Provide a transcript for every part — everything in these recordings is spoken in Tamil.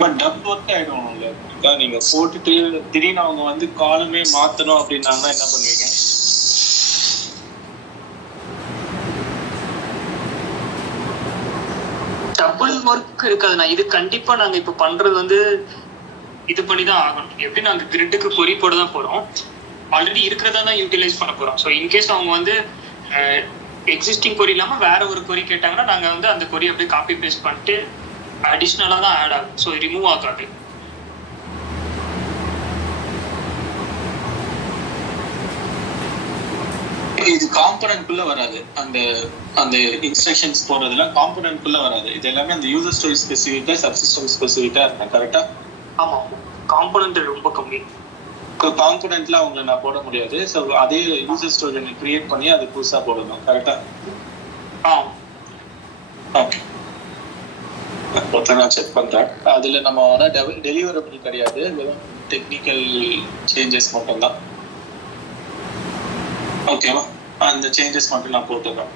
But tough work ஆயிடும்ல. நீங்க போட்டுட்டு திடீர்னு அவங்க வந்து காலமே மாத்தணும் அப்படின்னாங்கன்னா என்ன பண்ணுவீங்க? டபுள் ஒர்க் இருக்காதுண்ணா. இது கண்டிப்பா நாங்க இப்ப பண்றது வந்து இது பண்ணி தான் ஆகணும். எப்படி நாங்க கிரிட்டுக்கு கொரி போட தான் போறோம். ஆல்ரெடி இருக்கிறதா தான் யூட்டிலைஸ் பண்ண போறோம். ஸோ இன்கேஸ் அவங்க வந்து எக்ஸிஸ்டிங் கொரி இல்லாம வேற ஒரு கொரி கேட்டாங்கன்னா நாங்க வந்து அந்த கொரி அப்படியே காப்பி பேஸ்ட் பண்ணிட்டு அடிஷ்னலா தான் ஆட் ஆகும். ஸோ ரிமூவ் ஆகாது. இது காம்பனன்ட் குள்ள வராது. அந்த அந்த இன்ஸ்ட்ரக்ஷன்ஸ் போறதுல காம்பனன்ட் குள்ள வராது. இது எல்லாமே அந்த யூசர் ஸ்டோரி ஸ்பெசிஃபிக்கா சப்சிஸ்டம் ஸ்பெசிஃபிக்கா இருக்கும். கரெக்டா? ஆமா, காம்பனன்ட் ரொம்ப கம்மி. காம்பனன்ட்ல அவங்க நான் போட முடியாது. ஸோ அதே யூசர் ஸ்டோரி நீ கிரியேட் பண்ணி அது புதுசா போடணும். கரெக்டா? ஓகே, நான் செக் பண்றேன். அதுல நம்ம வர டெலிவரபிள் கிடையாது, வெறும் டெக்னிக்கல் சேஞ்சஸ் மட்டும் தான். ஓகேவா? அந்த சேஞ்சஸ் மட்டும் நான் போட்டுறேன்.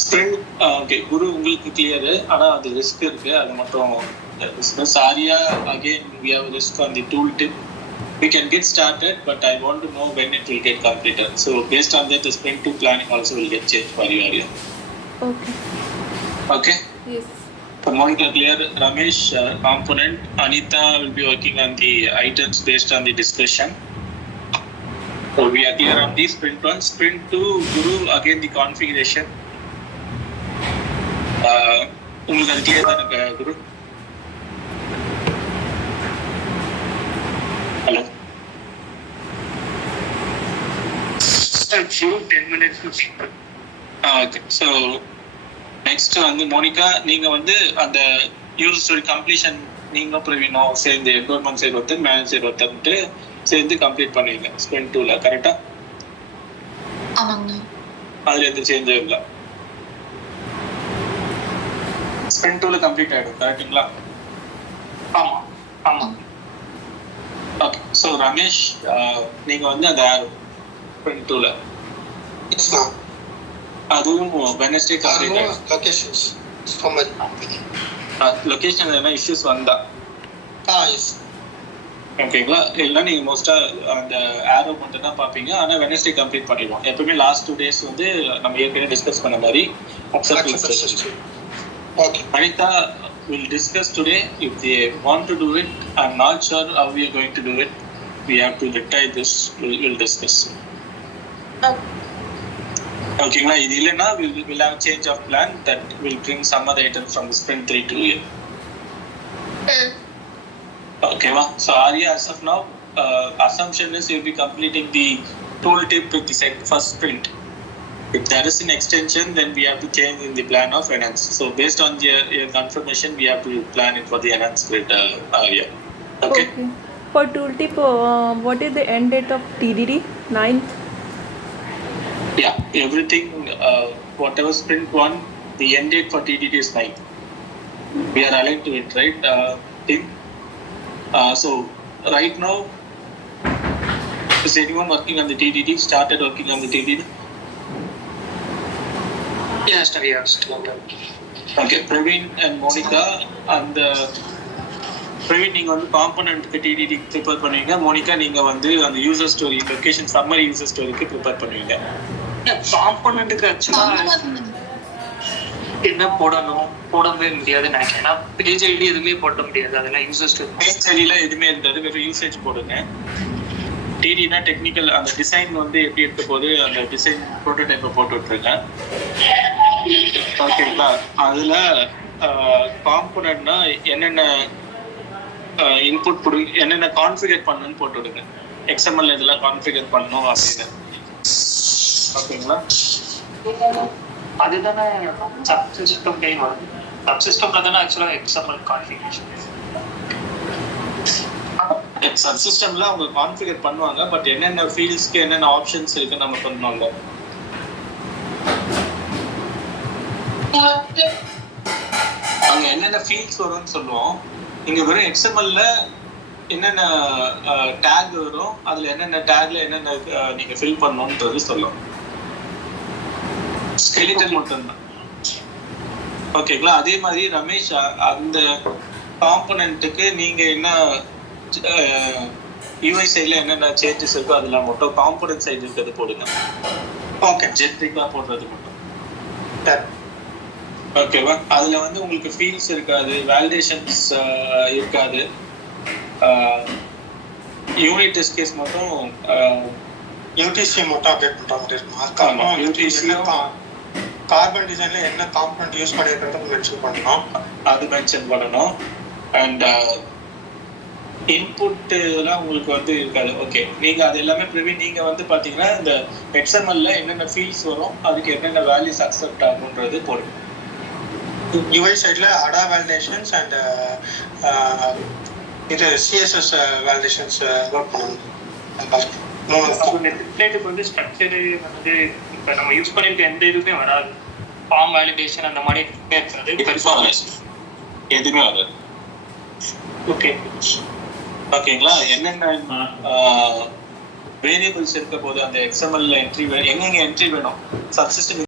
ஸ்ப்ரிண்ட் ஓகே குரு உங்களுக்கு கிளியர். ஆனா அது ரிஸ்க் இருக்கு, அது மட்டும் சாரியா. Again we have risk on the tool tip. We can get started, but I want to know when it will get completed. So based on that, the sprint 2 planning also will get changed for you area. Okay. Yes. So Monica clear. Ramesh component. Anita will be working on the items based on the discussion. So we are clear on the sprint 1. Sprint 2, Guru, again the configuration. உங்களுக்கு அது clear தானே குரு? Hello, 10 minutes. Okay. So next வந்து மோனிகா, நீங்க வந்து அந்த யூசர் ஸ்டோரி கம்ப்ளீஷன் நீங்க பிரவீனோ சேர்ந்து கவர்மெண்ட் சைடு ஒருத்தர் மேனேஜ் சைடு ஒருத்தர்ட்டு சேர்ந்து கம்ப்ளீட் பண்ணுவீங்க ஸ்ப்ரிண்ட் 2ல. கரெக்டா? ஆமாங்க. அதுல எந்த சேஞ்சும் இல்லை. ஸ்ப்ரிண்ட் 2ல கம்ப்ளீட் ஆயிடும். கரெக்டுங்களா? ஆமா ஆமா. ஓகே. ஸோ ரமேஷ், நீங்க வந்து அந்த ஸ்ப்ரிண்ட் 2ல அதுவும் வெனஸ்டே கம்ப்ளீட் ஆயிடும். லொகேஷன்ஸ் லொகேஷன் எதனா இஷ்யூஸ் வந்தா எஸ் ஓகேங்களா? இல்லைன்னா நீங்க மோஸ்டா அந்த ஆரோ மட்டும் தான் பார்ப்பீங்க. ஆனா வெனஸ்டே கம்ப்ளீட் பண்ணிடுவோம். எப்பவுமே லாஸ்ட் 2 days வந்து நம்ம ஏற்கனவே டிஸ்கஸ் பண்ண மாதிரி Anita will discuss today. If they want to do it, I'm not sure how we are going to do it. We have to retire this. We'll discuss. ஓகேங்களா? இது இல்லைன்னா we'll have change of plan that will bring some other item from the sprint 3 to here. Okay, so Arya, as of now, assumption is you'll be completing the tooltip with the first sprint. If there is an extension, then we have to change in the plan of enhance. So based on your confirmation, we have to plan it for the enhance grid area. Okay. For tooltip, what is the end date of TDD? 9th? Yeah, everything, whatever sprint 1, the end date for TDD is 9th. We are aligned to it, right, team? So right now, is anyone working on the TDD? Started working on the TDD? Yes, we are still. Okay, Praveen and Monica, and Praveen நீங்க வந்து காம்போனன்ட்க்கு TDD ப்ரிப்பேர் பண்ணுவீங்க. மோனிகா நீங்க வந்து அந்த user story location summary user ஸ்டோரிக்கு ப்ரிப்பேர் பண்ணுவீங்க. காம்போனன்ட்க்கு ஆக்சுவலா என்ன போடவே முடியாது நினைக்கிறேன். ஏன்னா பேஜ் ஐடி எதுவுமே போட முடியாது. அதெல்லாம் யூசர் ஸ்டோரி பேஜ் ஐடில எதுவுமே இருக்காது, வெறும் யூசேஜ் போடுங்க. டிடினா டெக்னிக்கல் அந்த டிசைன் வந்து எப்படி இருக்க போது அந்த டிசைன் ப்ரோட்டோடைப்பை போட்டு விட்டுருக்கேன். ஓகேங்களா? அதுல காம்போனன்ட்னா என்னென்ன இன்புட் கொடு, என்னென்ன கான்ஃபிகர் பண்ணணும்னு போட்டு விடுங்க. XML இதெல்லாம் கான்ஃபிகர் பண்ணணும் அப்படின்னு. ஓகேங்களா? அதுதானே சப்சிஸ்டம் டைம் வரும். சப்சிஸ்டம்ல தானே ஆக்சுவலா XML கான்ஃபிகரேஷன். சப்சிஸ்டம்ல அவங்க கான்ஃபிகர் பண்ணுவாங்க. பட் என்னென்ன ஃபீல்ட்ஸ்க்கு என்னென்ன ஆப்ஷன்ஸ் இருக்கு நம்ம பண்ணணும்ல. அங்க என்னென்ன ஃபீல்ட்ஸ் வரும்னு சொல்லுவோம். இங்க வெறும் XML-ல என்னென்ன டேக் வரும், அதுல என்னென்ன டேக்ல என்னென்ன நீங்க ஃபில் பண்ணணும்ன்றது சொல்லும். ஸ்கெலிட்டன் மட்டும் தான். ஓகேங்களா? அதே மாதிரி ரமேஷ் அந்த காம்பனன்ட்டுக்கு நீங்க என்ன யூஐ சைடில் என்னென்ன சேஞ்சஸ் இருக்கோ அதில் மட்டும் காம்பனன்ட் சைடு இருக்கிறது போடுங்க. ஓகே, ஜென்ரிக்கா போடுறது மட்டும். ஓகேவா? அதுல வந்து உங்களுக்கு ஃபீல்ஸ் இருக்காது, வேலிடேஷன்ஸ் இருக்காது. யூனிட் டெஸ்ட் கேஸ் மட்டும் யூடிசி மட்டும் அப்டேட் பண்ற மாதிரி இருக்கும். அதுக்கப்புறம் யூடிசி கார்பன் டிசைன்ல என்ன காம்பனன்ட் யூஸ் பண்ணிருக்கிறது மென்ஷன் பண்ணணும். அது மென்ஷன் பண்ணணும். அண்ட் இன்புட் இதெல்லாம் உங்களுக்கு வந்து இருக்காது. ஓகே, நீங்க அது எல்லாமே ப்ரிவியூ நீங்க வந்து பாத்தீங்கன்னா இந்த எக்ஸ்எம்எல்ல என்னென்ன ஃபீல்ட்ஸ் வரும், அதுக்கு என்னென்ன வேல்யூஸ் அக்செப்ட் ஆகுன்றது போடுங்க. யூஐ சைட்ல அடா வேலிடேஷன்ஸ் அண்ட் இது சிஎஸ்எஸ் வேலிடேஷன்ஸ் ஒர்க் பண்ணணும். டெம்ப்ளேட்டுக்கு வந்து ஸ்ட்ரக்சரு வந்து இப்போ நம்ம யூஸ் பண்ணிருக்க எந்த இதுவுமே வராது. ஃபார்ம் வேலிடேஷன் அந்த மாதிரி இருக்காது, எதுவுமே வராது. ஓகே ஓகேங்களா? என்னென்ன வேரியபிள்ஸ் இருக்க போது அந்த எக்ஸ்எம்எல்ல என்ட்ரி எங்கெங்க என்ட்ரி வேணும், சப்சிஸ்டம்